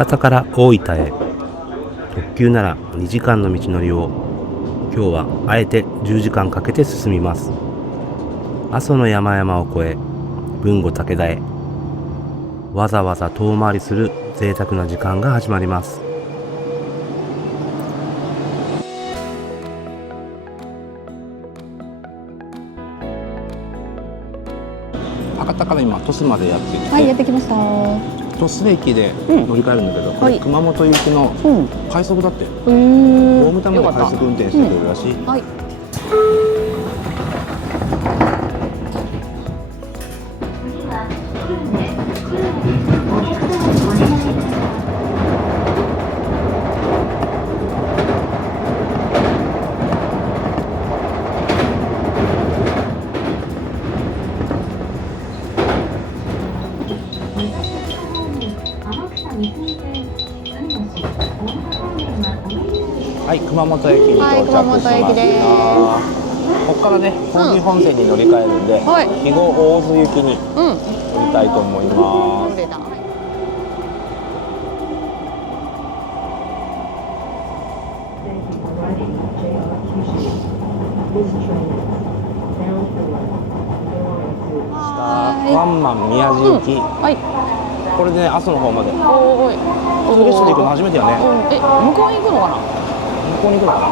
博多から大分へ特急なら2時間の道のりを今日はあえて10時間かけて進みます。阿蘇の山々を越え豊後武田へわざわざ遠回りする贅沢な時間が始まります。博多から今鳥栖までやってきて、はい、やってきました。鳥栖駅で乗り換えるんだけど、これ熊本行きの快速だって、大牟田まで快速運転してくれるらしい。はい。はい、熊本駅に到着しました。ここからね、本仁本線に乗り換えるんで、肥後大津行きに乗りたいと思います。ワンマン宮地行き、これでね、阿蘇の方まで。この列車で行くの初めてよね。向こうに行くのかな。向こうに行くのかな。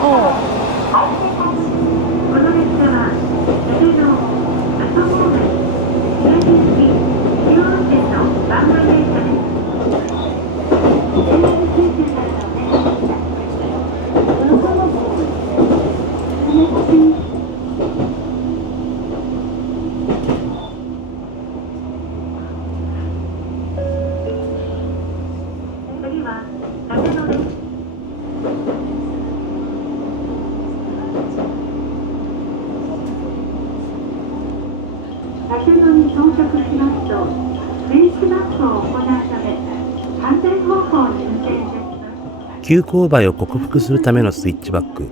急勾配を克服するためのスイッチバック。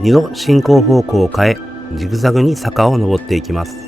2度進行方向を変え、ジグザグに坂を登っていきます。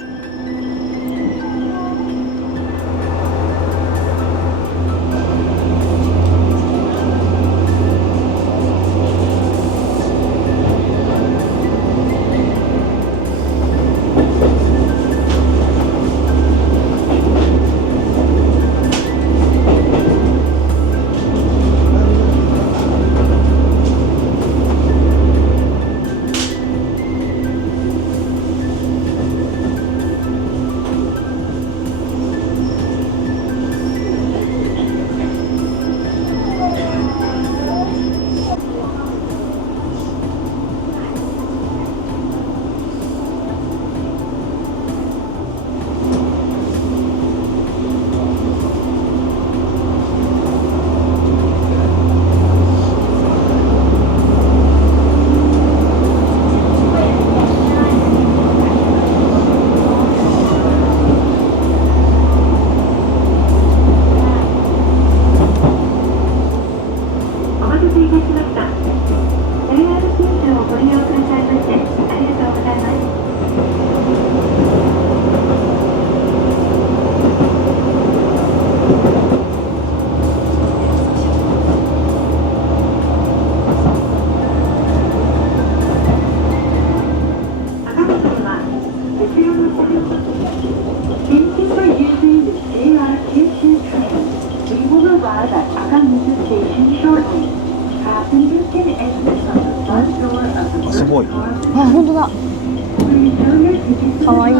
すごい。あ、本当だ。かわいい。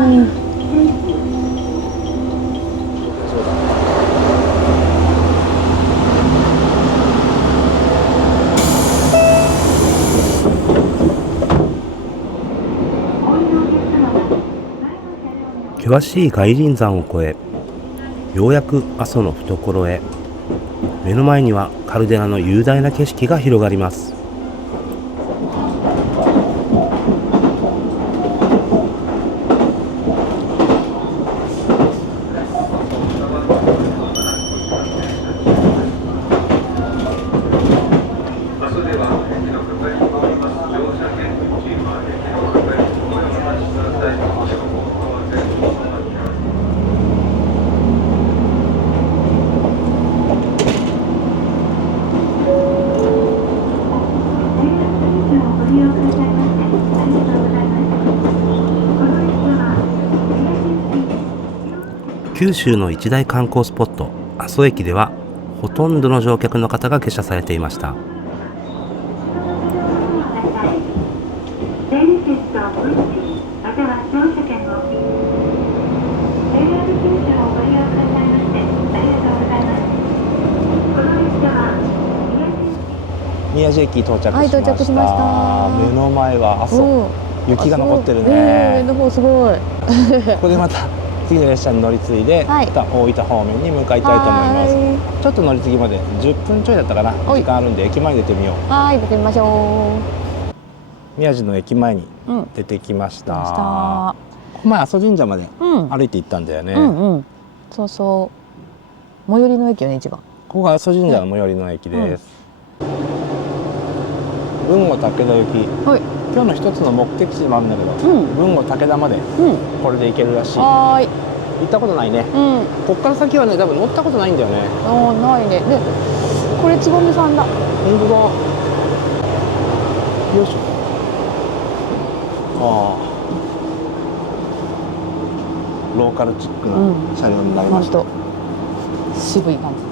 険しい外輪山を越え、ようやく阿蘇の懐へ。目の前にはカルデラの雄大な景色が広がります。九州の一大観光スポット、阿蘇駅ではほとんどの乗客の方が下車されていました。電鉄と運賃または乗車券を JR 九州をご利用くださいましてありがとうございます。この列車は宮地駅到着しました。はい、到着しました。目の前は阿蘇、雪が残ってるね。上の方すごい。ここでまた次の列車に乗り継いで、はい、また大分方面に向かいたいと思います。ちょっと乗り継ぎまで10分ちょいだったかな、時間あるんで駅前に出てみよう。はい、出てみましょう。宮地の駅前に出てきました。前阿蘇神社まで歩いて行ったんだよね。そうそう。最寄りの駅よね、一番。ここが阿蘇神社の最寄りの駅です。豊後武田行き、今日の一つの目的地もあるんだけど、豊後武田までこれで行けるらしい。行ったことないね。こっから先はね、多分乗ったことないんだよね。ないね。で、これつぼみさんだ。本当だ。よいしょ。ローカルチックな車両になりました。渋い感じ。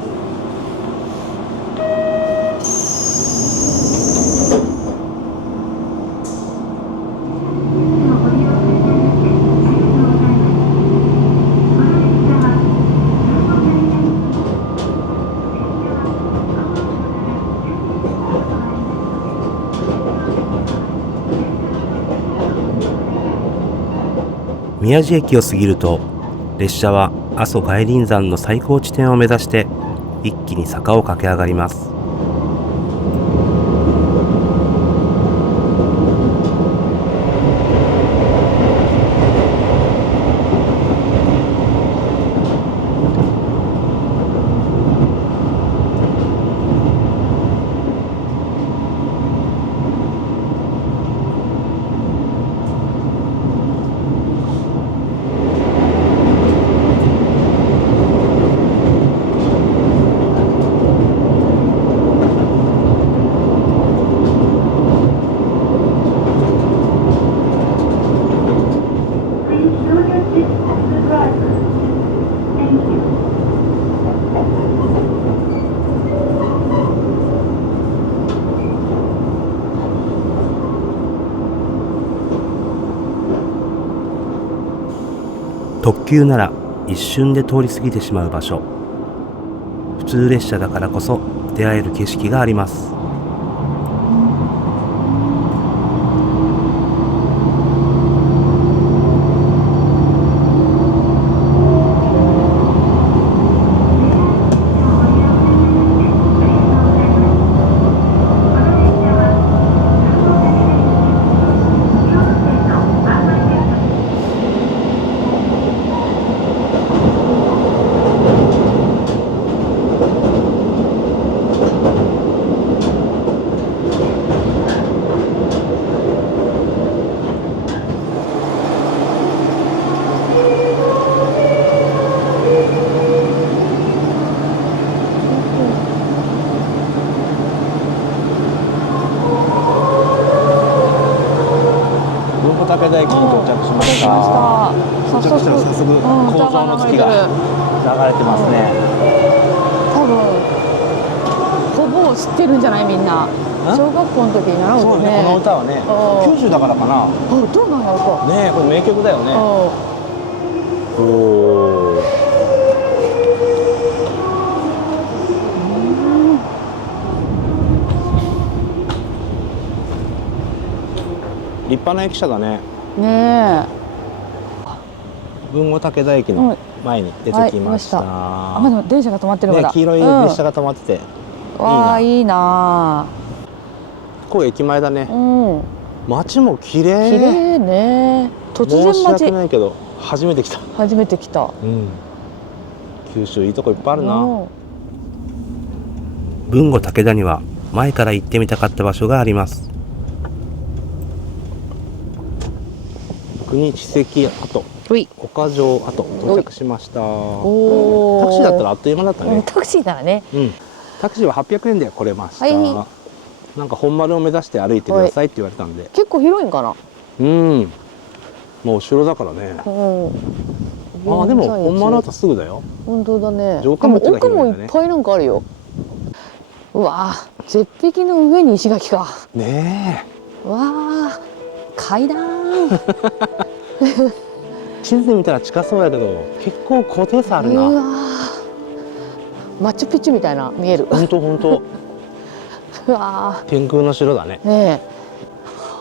宮地駅を過ぎると、列車は阿蘇外輪山の最高地点を目指して一気に坂を駆け上がります。特急なら一瞬で通り過ぎてしまう場所。普通列車だからこそ出会える景色があります。武田駅に到着しました。到着したら早速構造の月が流れてますね。多分ほぼ知ってるんじゃないみんな。小学校の時に習うよね。この歌はね、九州だからかな。どうなんやろか。ねえ、これ名曲だよね。おお。立派な駅舎だね。ねえ。豊後武田駅の前に出てきました。あ、まだ電車が止まってるから。黄色い列車が止まってて。わあ、いいな。ここ駅前だね。街も綺麗。綺麗ね。突然街。申し訳ないけど、初めて来た。初めて来た。九州いいとこいっぱいあるな。豊後武田には前から行ってみたかった場所があります。国地跡跡、岡城跡、到着しました。タクシーだったらあっという間だったね。タクシーならね。タクシーは800円で来れました。なんか本丸を目指して歩いてくださいって言われたんで。結構広いんかな。もう後ろだからね。ああ、でも本丸だとすぐだよ。本当だね。城下町が奥も広いんだねいっぱいなんかあるよ。うわー、絶壁の上に石垣か。ねわあ、階段。え。地図で見たら近そうやけど、結構高低差あるな。うわー、マチュピチュみたいな見える。本当本当。うわ天空の城だね。ー、ねえ。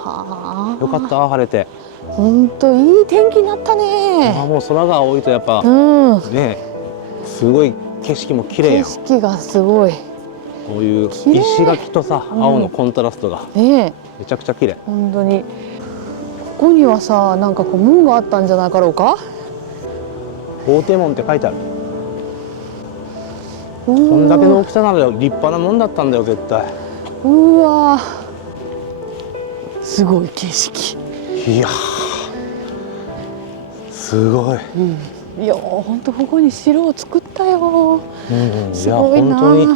はあ。よかった、晴れて。本当いい天気になったあね。もう空が青いとやっぱうん。ね、すごい景色も綺麗や景ん。色がすごい。こういう綺麗石垣とさ、うん青のコントラストがねえ、めちゃくちゃ綺麗。本当に。ここにはさ、なんかこう門があったんじゃなかろうか。大手門って書いてある。ここんだけの大きさなら立派なもんだったんだよ絶対。うわー、すごい景色。いやー、すごい。いやー、本当ここに城を作ったよ。いすやごいな本当に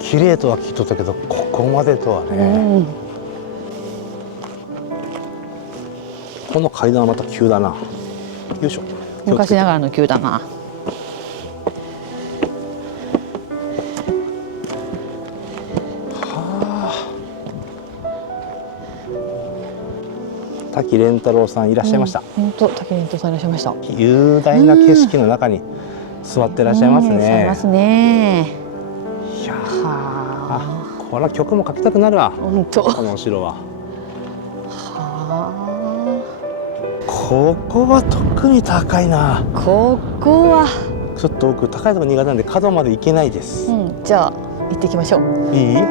綺麗とは聞いとったけど、ここまでとはうね。ん。この階段はまた急だな。よいしょ。昔ながらの急だな。滝蓮太郎さんいらっしゃいました。本当、滝蓮さんいらっしゃいました。雄大な景色の中に座ってらっしゃいますいらっしゃいねま。すね。いやー、はあ、これは曲も書きたくなるわあ。。本当。このお城は。はここは特に高いな。あ。ここは。ちょっと僕高いとこ苦手なんで角まで行けないです。うん、じゃあ、行ってきましょう。いい？あ、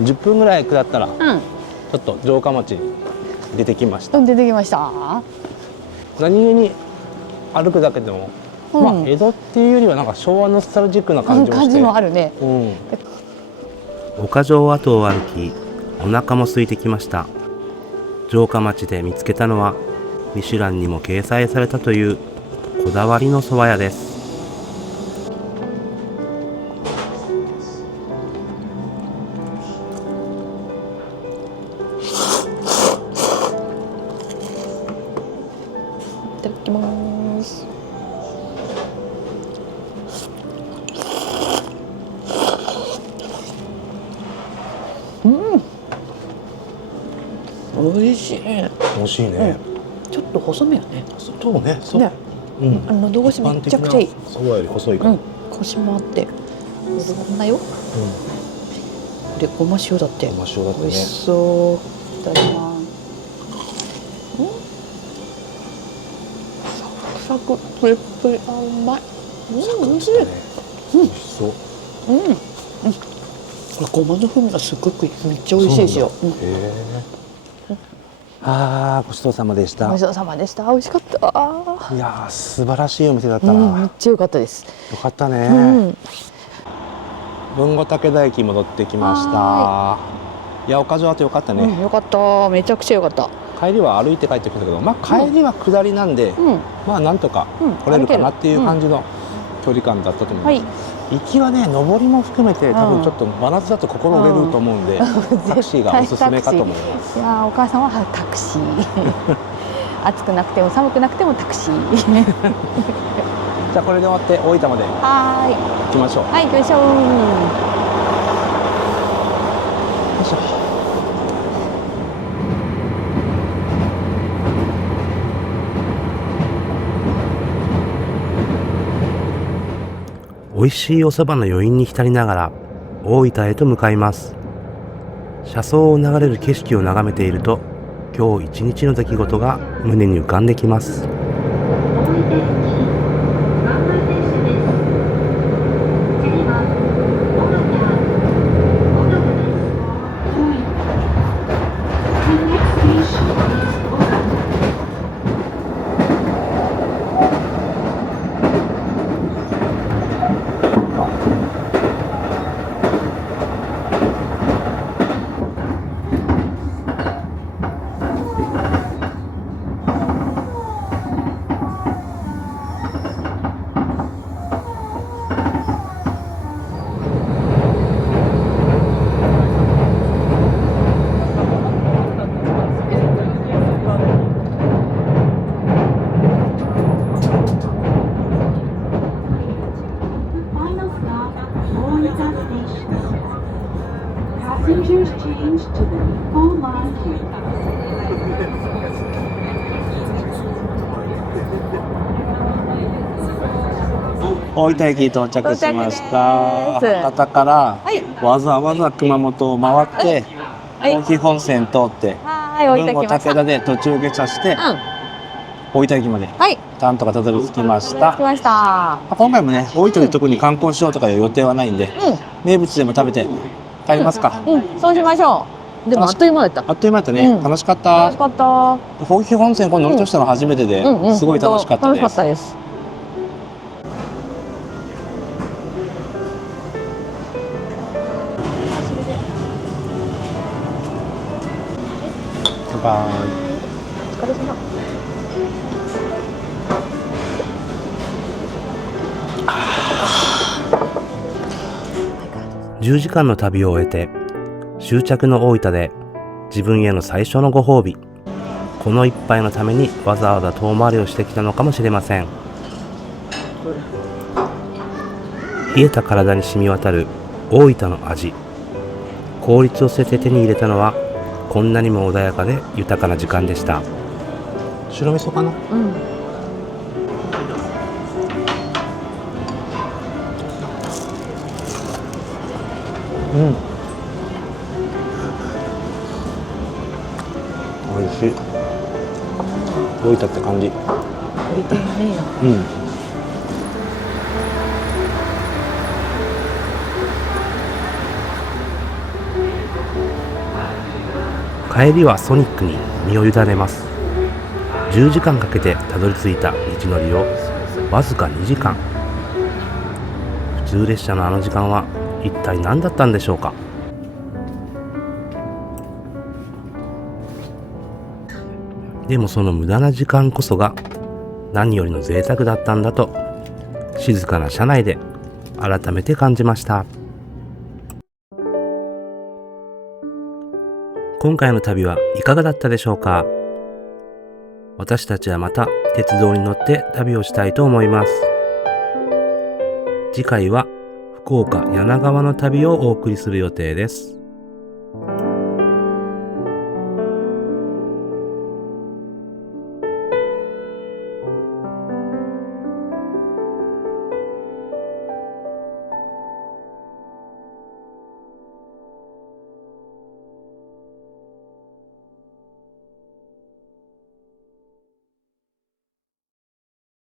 10分ぐらい下ったらちうん。ょっと城下町に出てきました。出てきました。何気に歩くだけでも、うんまあ江戸っていうよりはなんか昭和ノスタルジックな感じもして、感じもあるね。うん、岡城跡を歩き、お腹も空いてきました。城下町で見つけたのはミシュランにも掲載されたというこだわりの蕎麦屋です。いただきます。美味しい。美味しいね。ちょっと細めよね。そうね、そう。ね、うん。喉越しめちゃくちゃいい。蕎麦より細いから。うん、コシもあって。こんなよ。で、ごま塩だって。ごま塩だってね美味しそう。いただきます。サクサク、プリプリ、あ、うまい。美味しい。美味しそう。ごまの風味がすごくめっちゃ美味しいですよ。へえ。ああ、ごちそうさまでした。ごちそうさまでした。美味しかった。いやー、素晴らしいお店だっためな。っちゃ良かったです。よかったね。うん。豊後武田駅戻ってきました。いや、岡城跡よかったね。よかった。めちゃくちゃ良かった。帰りは歩いて帰ってきたけど、まあ帰りは下りなんで、うん。まあなんとか来れるかなっていう感じの距離感だったと思います。はい。行きはね、上りも含めて多分ちょっと真夏だと心折れると思うんで、タクシーがおすすめかと思います。いやー、お母さんはタクシー。暑くなくても寒くなくてもタクシー。じゃあこれで終わって大分までは行きましょう。ーい。はい、行きましょう。よいしょ。美味しいお蕎麦の余韻に浸りながら大分へと向かいます。車窓を流れる景色を眺めていると、今日一日の出来事が胸に浮かんできます。大分駅ワンマン電車です。次は小野田です。The next station is 小野田。大分駅到着しました。到着です博多からはいわざわざ熊本を回って、はい大木本線通って、はーい、置いて豊後きました。武田で途中下車して、うん。大分駅まではい。なんとかたどり着きまし着た。きました。今回もね、大分で特に観光しようとかいう予定はないんで、名物でも食べて帰りますか。うん。うん、そうしましょう。でもあっという間だった。あっという間だったね。うん楽しかった楽し。かった。大木本線これ乗りとしたの初めてで、うんうん。すごい楽しかった楽しかです。ったです。乾杯。お疲れ様。10時間の旅を終えて終着の大分で自分への最初のご褒美、この一杯のためにわざわざ遠回りをしてきたのかもしれません。冷えた体に染み渡る大分の味、効率を捨てて手に入れたのはこんなにも穏やかで豊かな時間でした。白味噌かな。うん。うん、おいしい。大分って感じ。降りてんねうん。帰りはソニックに身を委ねます。10時間かけてたどり着いた道のりをわずか2時間。普通列車のあの時間は一体何だったんでしょうか。でもその無駄な時間こそが何よりの贅沢だったんだと、静かな車内で改めて感じました。今回の旅はいかがだったでしょうか。私たちはまた鉄道に乗って旅をしたいと思います。次回は福岡柳川の旅をお送りする予定です。